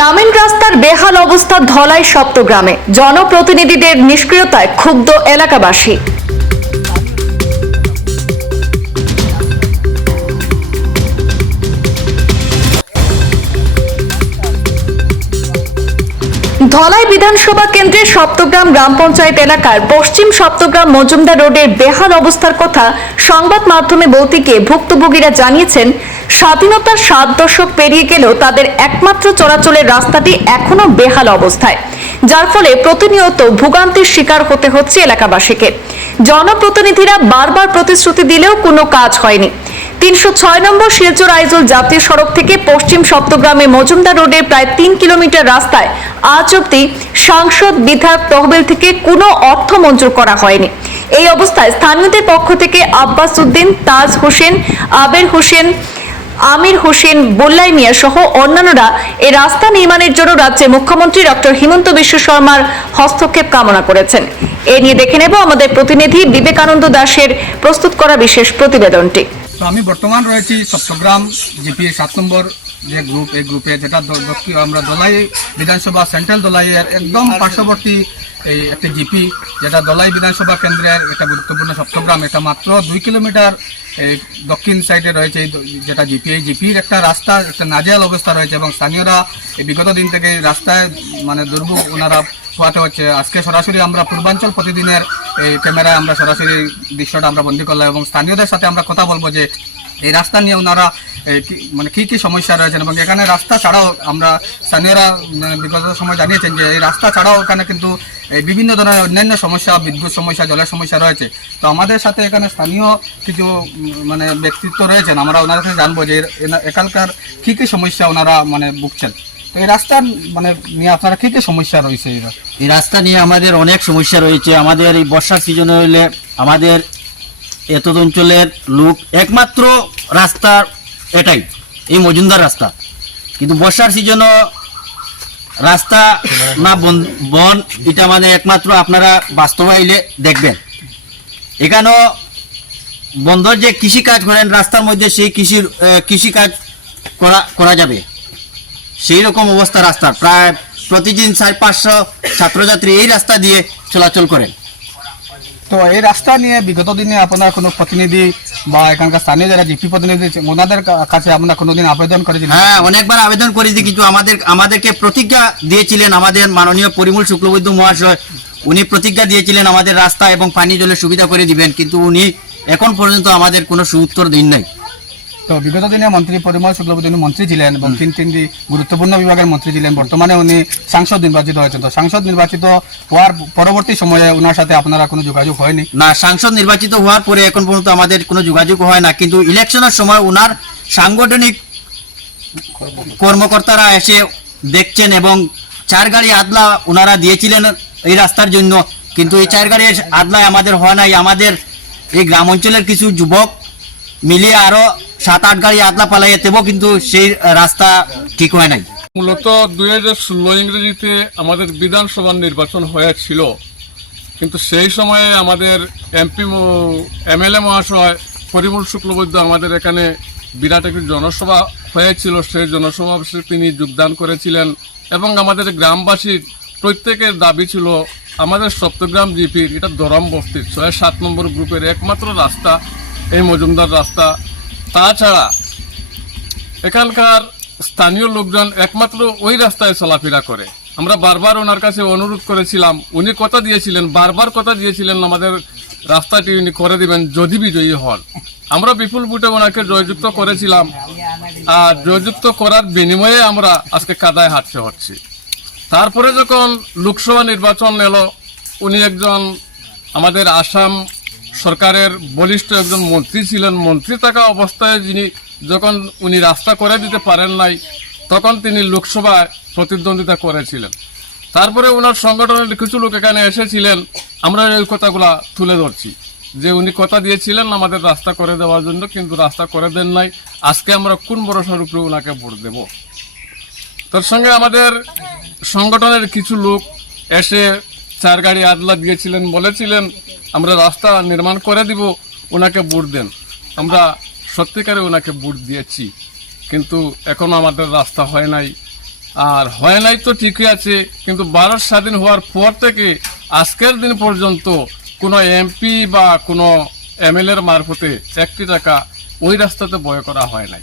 গ্রামীণ রাস্তার বেহাল অবস্থা ধলাই সপ্তগ্রামে। জনপ্রতিনিধিদের নিষ্ক্রিয়তায় ক্ষুব্ধ এলাকাবাসী। ধলাই বিধানসভা কেন্দ্রের সপ্তগ্রাম গ্রাম পঞ্চায়েত এলাকার পশ্চিম সপ্তগ্রাম মজুমদার রোডের বেহাল অবস্থার কথা সংবাদ মাধ্যমে গিয়ে ভুক্তভোগীরা জানিয়েছেন, স্বাধীনতার সাত দশক পেরিয়ে গেলেও তাদের একমাত্র চলাচলের রাস্তাটি এখনও বেহাল অবস্থায়, যার ফলে প্রতিনিয়ত ভোগান্তির শিকার হতে হচ্ছে এলাকাবাসীকে। জনপ্রতিনিধিরা বারবার প্রতিশ্রুতি দিলেও কোনো কাজ হয়নি। তিনশো ছয় নম্বর শিলচর আইজল জাতীয় সড়ক থেকে পশ্চিম সপ্তগ্রামে মজুমদার রোডের প্রায় তিন কিলোমিটার রাস্তায় আজ অব্দি সাংসদ বিধায়ক তহবিল থেকে কোনো অর্থ মঞ্জুর করা হয়নি। এই অবস্থায় স্থানীয়দের পক্ষ থেকে আব্বাস উদ্দিন, তাজ হোসেন, আবের হোসেন, আমির হোসেন, বল্লাই মিয়া সহ অন্যান্যরা এই রাস্তা নির্মাণের জন্য রাজ্যের মুখ্যমন্ত্রী ডক্টর হিমন্ত বিশ্ব শর্মার হস্তক্ষেপ কামনা করেছেন। এ নিয়ে দেখে নেব আমাদের প্রতিনিধি বিবেকানন্দ দাসের প্রস্তুত করা বিশেষ প্রতিবেদনটি। তো আমি বর্তমান রয়েছি চট্টগ্রাম জিপি সাত নম্বর যে গ্রুপ এই গ্রুপে যেটা আমরা দলাই বিধানসভা সেন্ট্রাল দলাইয়ের একদম পার্শ্ববর্তী এই একটি জিপি, যেটা দলাই বিধানসভা কেন্দ্রের একটা গুরুত্বপূর্ণ সপ্তগ্রাম এটা মাত্র দুই কিলোমিটার, এই দক্ষিণ সাইডে রয়েছে এই যেটা জিপি। এই জিপির একটা রাস্তা, একটা নাজেহাল অবস্থা রয়েছে এবং স্থানীয়রা এই বিগত দিন থেকে রাস্তায় মানে দুর্ভোগ ওনারা পোয়াতে হচ্ছে। আজকে সরাসরি আমরা পূর্বাঞ্চল প্রতিদিনের এই ক্যামেরায় আমরা সরাসরি দৃশ্যটা আমরা বন্দি করলাম এবং স্থানীয়দের সাথে আমরা কথা বলব যে এই রাস্তা নিয়ে ওনারা মানে কি কি সমস্যা রয়েছেন এবং এখানে রাস্তা ছাড়াও আমরা স্থানীয়রা বিগত সময় জানিয়েছেন যে এই রাস্তা ছাড়াও এখানে কিন্তু বিভিন্ন ধরনের অন্যান্য সমস্যা, বিদ্যুৎ সমস্যা, জলের সমস্যা রয়েছে। তো আমাদের সাথে এখানে স্থানীয় কিছু মানে ব্যক্তিত্ব রয়েছেন। আমরা ওনার কাছে জানব যে এখানকার কী কি সমস্যা ওনারা মানে ভুগছেন। এই রাস্তার মানে নিয়ে আপনারা কি সমস্যা রয়েছে রাস্তা এই রাস্তা নিয়ে আমাদের অনেক সমস্যা রয়েছে। আমাদের এই বর্ষার সিজনে হইলে আমাদের এত অঞ্চলের লোক একমাত্র রাস্তা এটাই, এই মজুমদার রাস্তা। কিন্তু বর্ষার সিজনও রাস্তা না বন বন, এটা মানে একমাত্র আপনারা বাস্তবায়িলে দেখবেন। এখানেও বন্দর যে কৃষি কাজ করেন, রাস্তার মধ্যে সেই কৃষির কৃষি কাজ করা করা যাবে। সেই রকম অবস্থা রাস্তার প্রায় প্রতিদিন সাড়ে পাঁচশো ছাত্রছাত্রী এই রাস্তা দিয়ে চলাচল করেন তো এই রাস্তা নিয়ে বিগত দিনে আপনার কোনো প্রতিনিধি বা এখানকার স্থানীয় যারা জিপি প্রতিনিধি ওনাদের কাছে আপনার কোনোদিন আবেদন করেছিলেন হ্যাঁ অনেকবার আবেদন করেছি কিন্তু আমাদের আমাদেরকে প্রতিজ্ঞা দিয়েছিলেন আমাদের মাননীয় পরিমল শুক্লবৈদ্য মহাশয়। উনি প্রতিজ্ঞা দিয়েছিলেন আমাদের রাস্তা এবং পানি জলের সুবিধা করে দিবেন কিন্তু উনি এখন পর্যন্ত আমাদের কোনো সুউত্তর দিন নাই। তো বিগত দিনে মন্ত্রী পরিমল শুক্লবৈদ্য উনি মন্ত্রী ছিলেন এবং তিন তিনটি গুরুত্বপূর্ণ বিভাগের মন্ত্রী ছিলেন বর্তমানে উনি সাংসদ নির্বাচিত হয়েছেন তো সাংসদ নির্বাচিত হওয়ার পরবর্তী সময়ে ওনার সাথে আপনারা কোনো যোগাযোগ হয়নি? না, সাংসদ নির্বাচিত হওয়ার পরে এখন পর্যন্ত আমাদের কোনো যোগাযোগ হয় না। কিন্তু ইলেকশনের সময় ওনার সাংগঠনিক কর্মকর্তারা এসে দেখছেন এবং চার গাড়ি আদলা ওনারা দিয়েছিলেন এই রাস্তার জন্য। কিন্তু এই চার গাড়ি আদলায় আমাদের হয় নাই। আমাদের এই গ্রাম অঞ্চলের কিছু যুবক মিলিয়ে আরও সাত আট গাড়ি আদলা পালাই তেবো কিন্তু সেই রাস্তা ঠিক হয় নাই। মূলত দুই হাজার ষোলো ইংরেজিতে আমাদের বিধানসভা নির্বাচন হয়েছিল, কিন্তু সেই সময়ে আমাদের এমপি এমএলএ মহাশয় পরিমল শুক্লবৈদ্য আমাদের এখানে বিরাট একটি জনসভা হয়েছিল, সেই জনসভা তিনি যোগদান করেছিলেন এবং আমাদের গ্রামবাসীর প্রত্যেকের দাবি ছিল, আমাদের সপ্তগ্রাম জিপির এটা দরম বস্তির ছয় সাত নম্বর গ্রুপের একমাত্র রাস্তা এই মজুমদার রাস্তা। তাছাড়া এখানকার স্থানীয় লোকজন একমাত্র ওই রাস্তায় চলাফেরা করে। আমরা বারবার ওনার কাছে অনুরোধ করেছিলাম, উনি কথা দিয়েছিলেন, বারবার কথা দিয়েছিলেন আমাদের রাস্তাটি উনি করে দিবেন যদি বিজয়ী হন। আমরা বিপুল বুটে ওনাকে জয়যুক্ত করেছিলাম আর জয়যুক্ত করার বিনিময়ে আমরা আজকে কাদায় হাঁটতে হচ্ছি। তারপরে যখন লোকসভা নির্বাচন এলো, উনি একজন আমাদের আসাম সরকারের বলিষ্ঠ একজন মন্ত্রী ছিলেন। মন্ত্রী থাকা অবস্থায় যিনি যখন উনি রাস্তা করে দিতে পারেন নাই, তখন তিনি লোকসভায় প্রতিদ্বন্দ্বিতা করেছিলেন। তারপরে ওনার সংগঠনের কিছু লোক এখানে এসেছিলেন। আমরা এই কথাগুলা তুলে ধরছি। যে উনি কথা দিয়েছিলেন আমাদের রাস্তা করে দেওয়ার জন্য, কিন্তু রাস্তা করে দেন নাই। আজকে আমরা কোন ভরসার উপরে ওনাকে ভোট দেবো? তার সঙ্গে আমাদের সংগঠনের কিছু লোক এসে চার গাড়ি আদলা দিয়েছিলেন বলেছিলেন, আমরা রাস্তা নির্মাণ করে দিব ওনাকে ভোট দেন। আমরা সত্যিকারে ওনাকে ভোট দিয়েছি, কিন্তু এখনও আমাদের রাস্তা হয় নাই। আর হয় নাই তো ঠিকই আছে, কিন্তু ভারত স্বাধীন হওয়ার পর থেকে আজকের দিন পর্যন্ত কোনো এমপি বা কোনো এমএলএর মারফতে একটি টাকা ওই রাস্তাতে বয় করা হয় নাই।